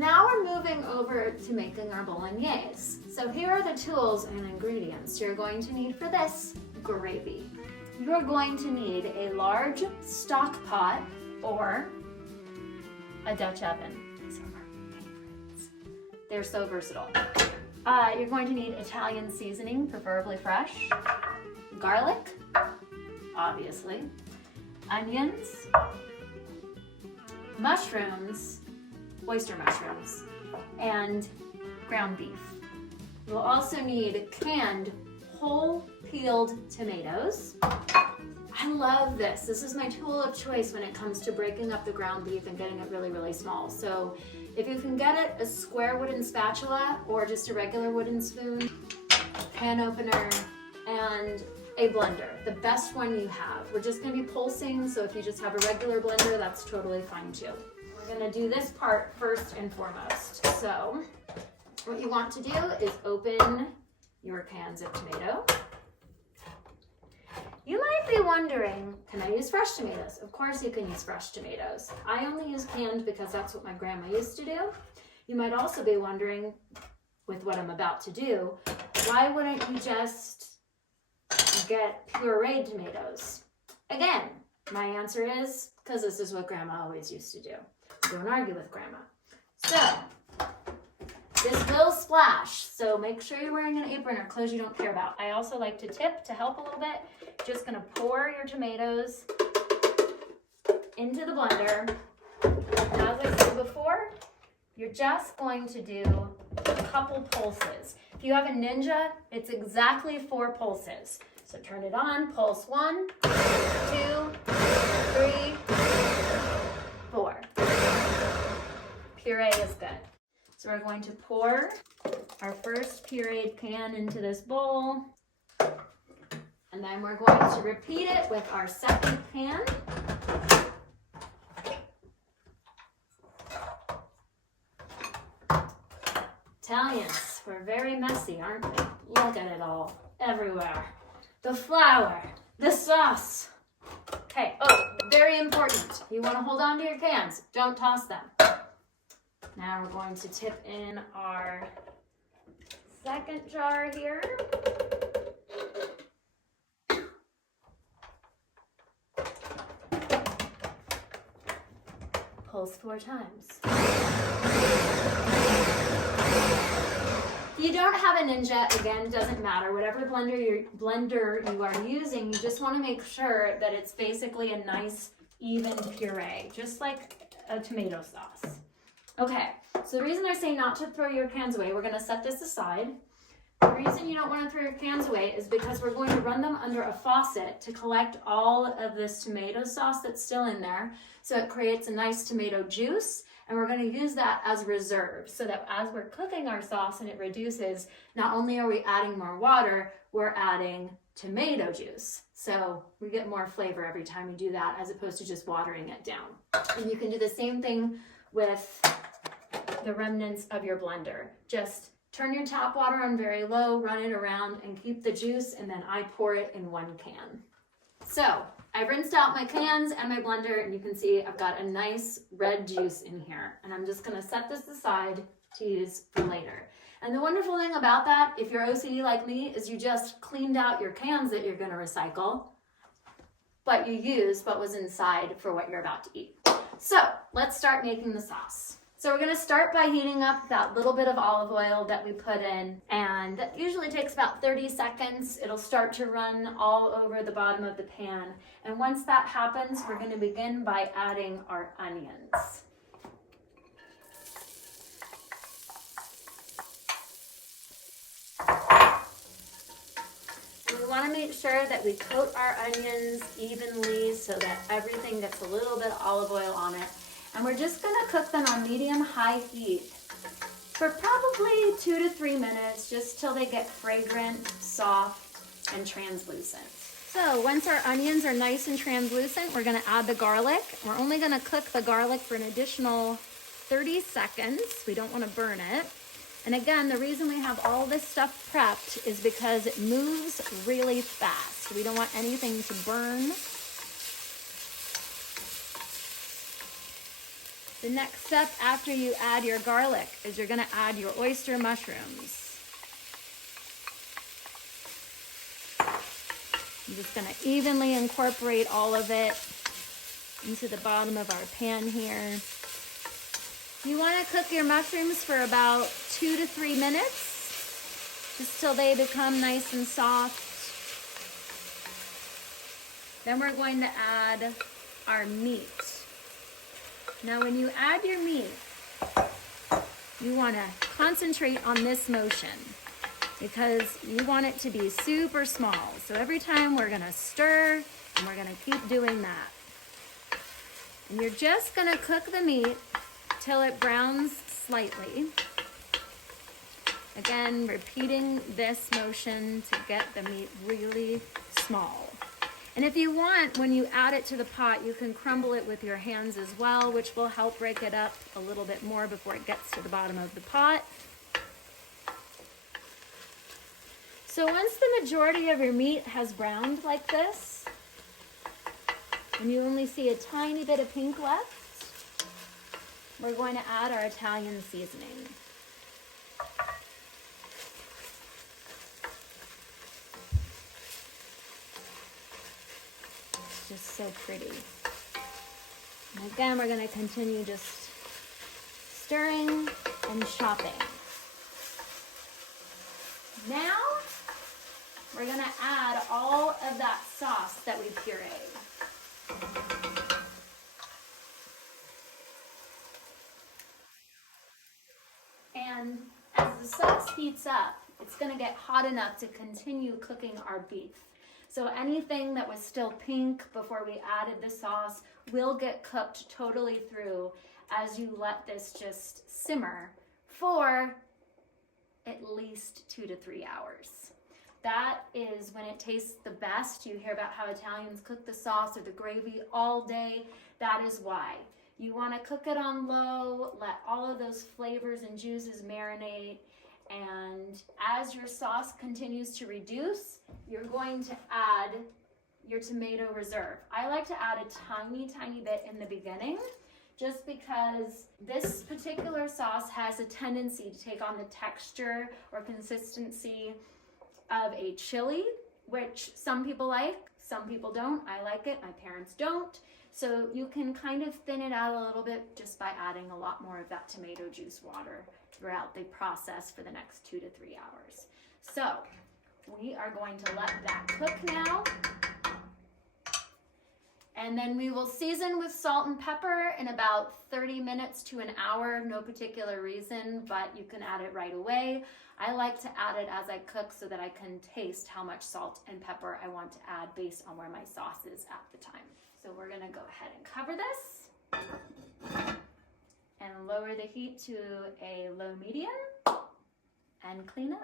now we're moving over to making our bolognese. So here are the tools and ingredients you're going to need for this gravy. You're going to need a large stock pot or a Dutch oven. These are our favorites. They're so versatile. You're going to need Italian seasoning, preferably fresh, garlic, obviously, onions, mushrooms, oyster mushrooms, and ground beef. You'll also need canned whole peeled tomatoes. I love this. This is my tool of choice when it comes to breaking up the ground beef and getting it really, really small. So if you can get it, a square wooden spatula or just a regular wooden spoon, pan opener, and a blender, the best one you have. We're just gonna be pulsing, so if you just have a regular blender, that's totally fine too. We're gonna do this part first and foremost. So what you want to do is open your cans of tomato. You might be wondering, can I use fresh tomatoes? Of course you can use fresh tomatoes. I only use canned because that's what my grandma used to do. You might also be wondering, with what I'm about to do, why wouldn't you just get pureed tomatoes? Again, my answer is because this is what grandma always used to do. Don't argue with grandma. So, this will splash, so make sure you're wearing an apron or clothes you don't care about. I also like to tip to help a little bit. Just gonna pour your tomatoes into the blender. And as I said before, you're just going to do a couple pulses. If you have a Ninja, it's exactly 4 pulses. So turn it on, pulse 1, 2, 3, 4. Puree is good. So we're going to pour our first pureed can into this bowl. And then we're going to repeat it with our second pan. Italians, we're very messy, aren't we? Look at it all, everywhere. The flour, the sauce. Okay, oh, very important. You want to hold on to your cans. Don't toss them. Now we're going to tip in our second jar here. Pulse 4 times. If you don't have a Ninja, again, it doesn't matter. Whatever blender you are using, you just want to make sure that it's basically a nice, even puree, just like a tomato sauce. Okay, so the reason I say not to throw your cans away, we're going to set this aside. The reason you don't want to throw your cans away is because we're going to run them under a faucet to collect all of this tomato sauce that's still in there. So it creates a nice tomato juice, and we're going to use that as reserve so that as we're cooking our sauce and it reduces, not only are we adding more water, we're adding tomato juice. So we get more flavor every time we do that as opposed to just watering it down. And you can do the same thing with the remnants of your blender. Just turn your tap water on very low, run it around, and keep the juice, and then I pour it in 1 can. So I rinsed out my cans and my blender, and you can see I've got a nice red juice in here. And I'm just gonna set this aside to use for later. And the wonderful thing about that, if you're OCD like me, is you just cleaned out your cans that you're gonna recycle, but you used what was inside for what you're about to eat. So let's start making the sauce. So we're gonna start by heating up that little bit of olive oil that we put in, and that usually takes about 30 seconds. It'll start to run all over the bottom of the pan. And once that happens, we're gonna begin by adding our onions. We wanna make sure that we coat our onions evenly so that everything gets a little bit of olive oil on it. And we're just gonna cook them on medium-high heat for probably 2 to 3 minutes, just till they get fragrant, soft, and translucent. So once our onions are nice and translucent, we're gonna add the garlic. We're only gonna cook the garlic for an additional 30 seconds. We don't wanna burn it. And again, the reason we have all this stuff prepped is because it moves really fast. We don't want anything to burn. The next step after you add your garlic is you're gonna add your oyster mushrooms. I'm just gonna evenly incorporate all of it into the bottom of our pan here. You wanna cook your mushrooms for about 2 to 3 minutes, just till they become nice and soft. Then we're going to add our meat. Now when you add your meat, you want to concentrate on this motion because you want it to be super small. So every time we're going to stir and we're going to keep doing that. And you're just going to cook the meat till it browns slightly. Again, repeating this motion to get the meat really small. And if you want, when you add it to the pot, you can crumble it with your hands as well, which will help break it up a little bit more before it gets to the bottom of the pot. So once the majority of your meat has browned like this, and you only see a tiny bit of pink left, we're going to add our Italian seasoning. Just so pretty. And again, we're going to continue just stirring and chopping. Now, we're going to add all of that sauce that we pureed. And as the sauce heats up, it's going to get hot enough to continue cooking our beef. So anything that was still pink before we added the sauce will get cooked totally through as you let this just simmer for at least 2 to 3 hours. That is when it tastes the best. You hear about how Italians cook the sauce or the gravy all day. That is why. You want to cook it on low, let all of those flavors and juices marinate. And as your sauce continues to reduce, you're going to add your tomato reserve. I like to add a tiny bit in the beginning, just because this particular sauce has a tendency to take on the texture or consistency of a chili, which some people like, some people don't. I like it, my parents don't. So you can kind of thin it out a little bit just by adding a lot more of that tomato juice water throughout the process for the next 2 to 3 hours. So we are going to let that cook now. And then we will season with salt and pepper in about 30 minutes to an hour, no particular reason, but you can add it right away. I like to add it as I cook so that I can taste how much salt and pepper I want to add based on where my sauce is at the time. So we're gonna go ahead and cover this and lower the heat to a low medium and clean up.